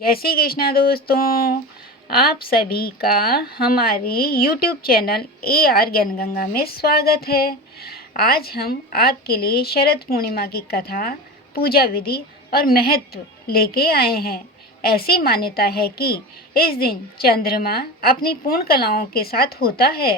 जय श्री कृष्णा दोस्तों। आप सभी का हमारे YouTube चैनल AR ज्ञानगंगा में स्वागत है। आज हम आपके लिए शरद पूर्णिमा की कथा, पूजा विधि और महत्व लेके आए हैं। ऐसी मान्यता है कि इस दिन चंद्रमा अपनी पूर्ण कलाओं के साथ होता है।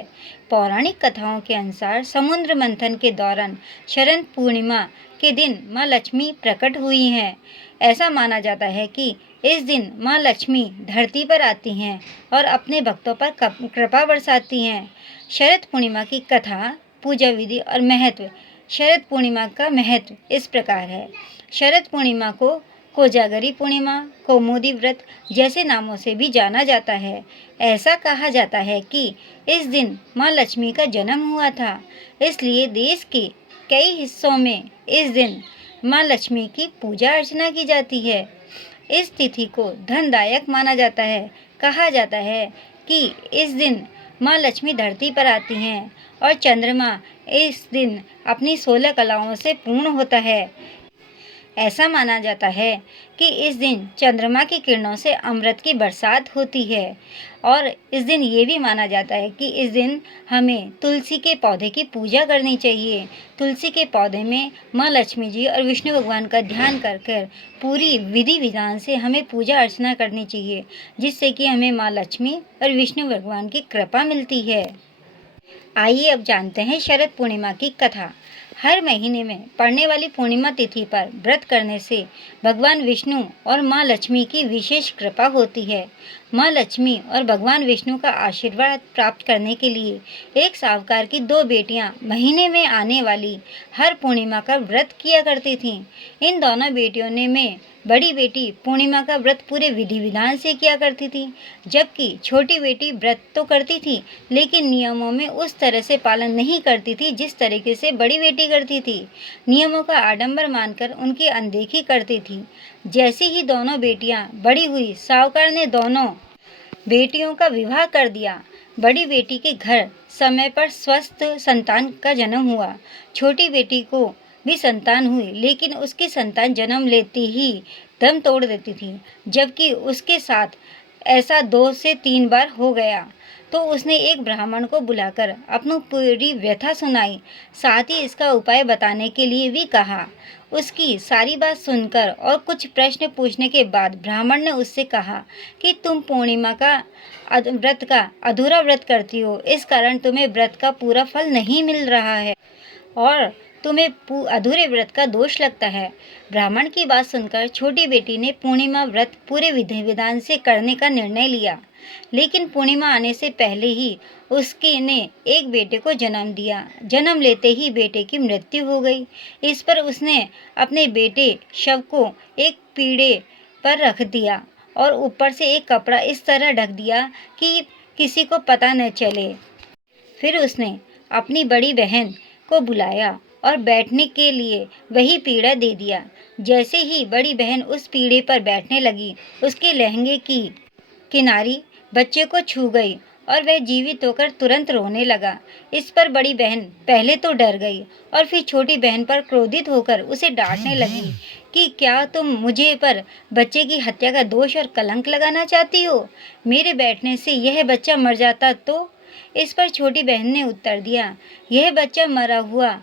पौराणिक कथाओं के अनुसार समुद्र मंथन के दौरान शरद पूर्णिमा के दिन माँ लक्ष्मी प्रकट हुई हैं। ऐसा माना जाता है कि इस दिन माँ लक्ष्मी धरती पर आती हैं और अपने भक्तों पर कृपा बरसाती हैं। शरद पूर्णिमा की कथा, पूजा विधि और महत्व। शरद पूर्णिमा का महत्व इस प्रकार है। शरद पूर्णिमा को कोजागरी पूर्णिमा, कौमुदी व्रत जैसे नामों से भी जाना जाता है। ऐसा कहा जाता है कि इस दिन माँ लक्ष्मी का जन्म हुआ था, इसलिए देश के कई हिस्सों में इस दिन माँ लक्ष्मी की पूजा अर्चना की जाती है। इस तिथि को धनदायक माना जाता है। कहा जाता है कि इस दिन माँ लक्ष्मी धरती पर आती हैं और चंद्रमा इस दिन अपनी 16 कलाओं से पूर्ण होता है। ऐसा माना जाता है कि इस दिन चंद्रमा की किरणों से अमृत की बरसात होती है और इस दिन ये भी माना जाता है कि इस दिन हमें तुलसी के पौधे की पूजा करनी चाहिए। तुलसी के पौधे में माँ लक्ष्मी जी और विष्णु भगवान का ध्यान कर पूरी विधि विधान से हमें पूजा अर्चना करनी चाहिए, जिससे कि हमें माँ लक्ष्मी और विष्णु भगवान की कृपा मिलती है। आइए अब जानते हैं शरद पूर्णिमा की कथा। हर महीने में पड़ने वाली पूर्णिमा तिथि पर व्रत करने से भगवान विष्णु और माँ लक्ष्मी की विशेष कृपा होती है। माँ लक्ष्मी और भगवान विष्णु का आशीर्वाद प्राप्त करने के लिए एक साहूकार की 2 बेटियां महीने में आने वाली हर पूर्णिमा का व्रत किया करती थीं। इन दोनों बेटियों ने में बड़ी बेटी पूर्णिमा का व्रत पूरे विधि विधान से किया करती थी, जबकि छोटी बेटी व्रत तो करती थी लेकिन नियमों में उस तरह से पालन नहीं करती थी जिस तरीके से बड़ी बेटी करती थी। नियमों का आडंबर मानकर उनकी अनदेखी करती थी। जैसे ही दोनों बेटियां बड़ी हुई, साहूकार ने दोनों बेटियों का विवाह कर दिया। बड़ी बेटी के घर समय पर स्वस्थ संतान का जन्म हुआ। छोटी बेटी को भी संतान हुई, लेकिन उसकी संतान जन्म लेते ही दम तोड़ देती थी, जबकि उसके साथ ऐसा 2 से 3 बार हो गया। तो उसने एक ब्राह्मण को बुलाकर अपनी पूरी व्यथा सुनाई, साथ ही इसका उपाय बताने के लिए भी कहा। उसकी सारी बात सुनकर और कुछ प्रश्न पूछने के बाद ब्राह्मण ने उससे कहा कि तुम पूर्णिमा का व्रत का अधूरा व्रत करती हो, इस कारण तुम्हें व्रत का पूरा फल नहीं मिल रहा है और तुम्हें अधूरे व्रत का दोष लगता है। ब्राह्मण की बात सुनकर छोटी बेटी ने पूर्णिमा व्रत पूरे विधि विधान से करने का निर्णय लिया, लेकिन पूर्णिमा आने से पहले ही उसके ने एक बेटे को जन्म दिया। जन्म लेते ही बेटे की मृत्यु हो गई। इस पर उसने अपने बेटे शव को एक पीढ़े पर रख दिया और ऊपर से एक कपड़ा इस तरह ढक दिया कि किसी को पता न चले। फिर उसने अपनी बड़ी बहन को बुलाया और बैठने के लिए वही पीढ़ा दे दिया। जैसे ही बड़ी बहन उस पीढ़े पर बैठने लगी, उसके लहंगे की किनारी बच्चे को छू गई और वह जीवित होकर तुरंत रोने लगा। इस पर बड़ी बहन पहले तो डर गई और फिर छोटी बहन पर क्रोधित होकर उसे डांटने लगी कि क्या तुम मुझे पर बच्चे की हत्या का दोष और कलंक लगाना चाहती हो? मेरे बैठने से यह बच्चा मर जाता तो? इस पर छोटी बहन ने उत्तर दिया, यह बच्चा मरा हुआ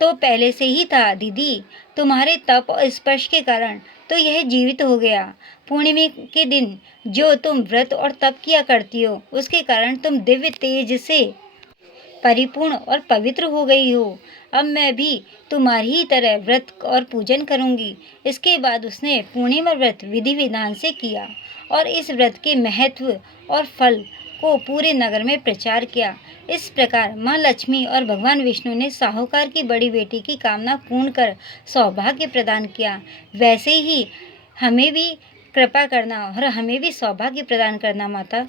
तो पहले से ही था दीदी, तुम्हारे तप और स्पर्श के कारण तो यह जीवित हो गया। पूर्णिमा के दिन जो तुम व्रत और तप किया करती हो, उसके कारण तुम दिव्य तेज से परिपूर्ण और पवित्र हो गई हो। अब मैं भी तुम्हारी ही तरह व्रत और पूजन करूंगी। इसके बाद उसने पूर्णिमा व्रत विधि विधान से किया और इस व्रत के महत्व और फल को पूरे नगर में प्रचार किया। इस प्रकार माँ लक्ष्मी और भगवान विष्णु ने साहूकार की बड़ी बेटी की कामना पूर्ण कर सौभाग्य प्रदान किया। वैसे ही हमें भी कृपा करना और हमें भी सौभाग्य प्रदान करना माता।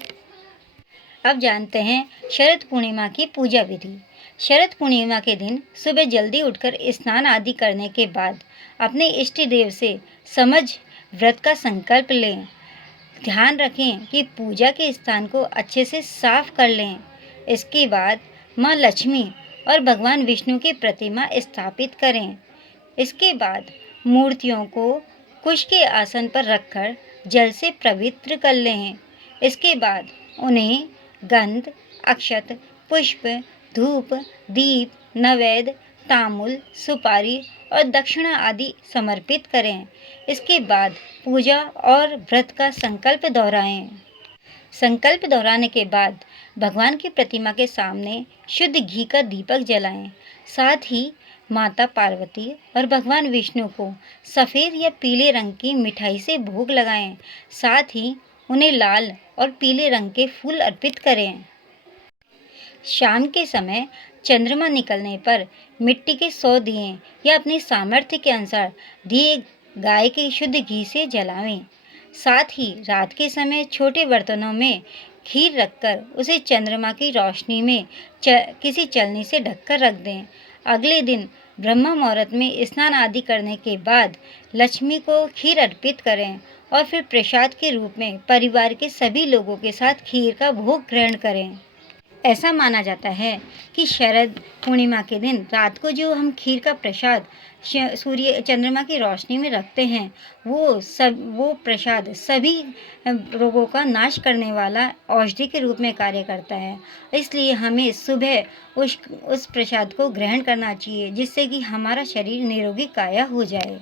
अब जानते हैं शरद पूर्णिमा की पूजा विधि। शरद पूर्णिमा के दिन सुबह जल्दी उठकर स्नान आदि करने के बाद अपने इष्ट देव से समझ व्रत का संकल्प लें। ध्यान रखें कि पूजा के स्थान को अच्छे से साफ कर लें। इसके बाद माँ लक्ष्मी और भगवान विष्णु की प्रतिमा स्थापित करें। इसके बाद मूर्तियों को कुश के आसन पर रखकर जल से पवित्र कर लें। इसके बाद उन्हें गंध, अक्षत, पुष्प, धूप, दीप, नैवेद्य, तांबूल, सुपारी और दक्षिणा आदि समर्पित करें। इसके बाद पूजा और व्रत का संकल्प दोहराएं। संकल्प दोहराने के बाद भगवान की प्रतिमा के सामने शुद्ध घी का दीपक जलाएं। साथ ही माता पार्वती और भगवान विष्णु को सफ़ेद या पीले रंग की मिठाई से भोग लगाएं। साथ ही उन्हें लाल और पीले रंग के फूल अर्पित करें। शाम के समय चंद्रमा निकलने पर मिट्टी के 100 दिए या अपने सामर्थ्य के अनुसार दिए गाय के शुद्ध घी से जलावें। साथ ही रात के समय छोटे बर्तनों में खीर रखकर उसे चंद्रमा की रोशनी में किसी चलनी से ढककर रख दें। अगले दिन ब्रह्म मुहूर्त में स्नान आदि करने के बाद लक्ष्मी को खीर अर्पित करें और फिर प्रसाद के रूप में परिवार के सभी लोगों के साथ खीर का भोग ग्रहण करें। ऐसा माना जाता है कि शरद पूर्णिमा के दिन रात को जो हम खीर का प्रसाद सूर्य चंद्रमा की रोशनी में रखते हैं, वो प्रसाद सभी रोगों का नाश करने वाला औषधि के रूप में कार्य करता है। इसलिए हमें सुबह उस प्रसाद को ग्रहण करना चाहिए, जिससे कि हमारा शरीर निरोगी काया हो जाए।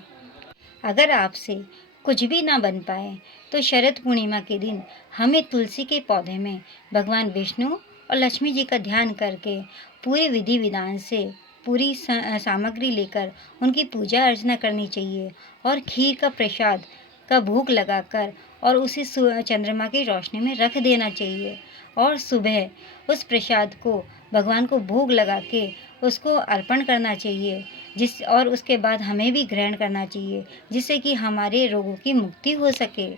अगर आपसे कुछ भी ना बन पाए तो शरद पूर्णिमा के दिन हमें तुलसी के पौधे में भगवान विष्णु और लक्ष्मी जी का ध्यान करके पूरे विधि विधान से पूरी सामग्री लेकर उनकी पूजा अर्चना करनी चाहिए और खीर का प्रसाद का भोग लगाकर और उसे चंद्रमा की रोशनी में रख देना चाहिए और सुबह उस प्रसाद को भगवान को भोग लगा के उसको अर्पण करना चाहिए और उसके बाद हमें भी ग्रहण करना चाहिए, जिससे कि हमारे रोगों की मुक्ति हो सके।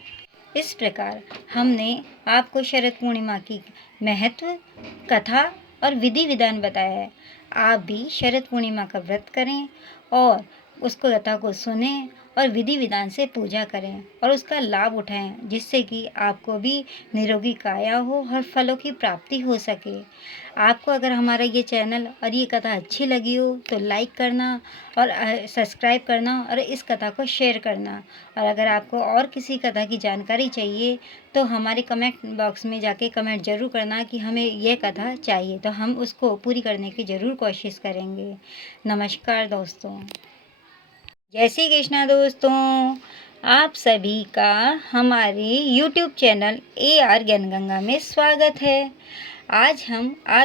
इस प्रकार हमने आपको शरद पूर्णिमा की महत्व, कथा और विधि विधान बताया है। आप भी शरद पूर्णिमा का व्रत करें और उसको कथा को सुनें और विधि विधान से पूजा करें और उसका लाभ उठाएं, जिससे कि आपको भी निरोगी काया हो और फलों की प्राप्ति हो सके। आपको अगर हमारा ये चैनल और ये कथा अच्छी लगी हो तो लाइक करना और सब्सक्राइब करना और इस कथा को शेयर करना। और अगर आपको और किसी कथा की जानकारी चाहिए तो हमारे कमेंट बॉक्स में जाके कमेंट ज़रूर करना कि हमें यह कथा चाहिए, तो हम उसको पूरी करने की ज़रूर कोशिश करेंगे। नमस्कार दोस्तों। जय श्री कृष्णा दोस्तों, आप सभी का हमारे YouTube चैनल AR ज्ञान गंगा में स्वागत है। आज हम आप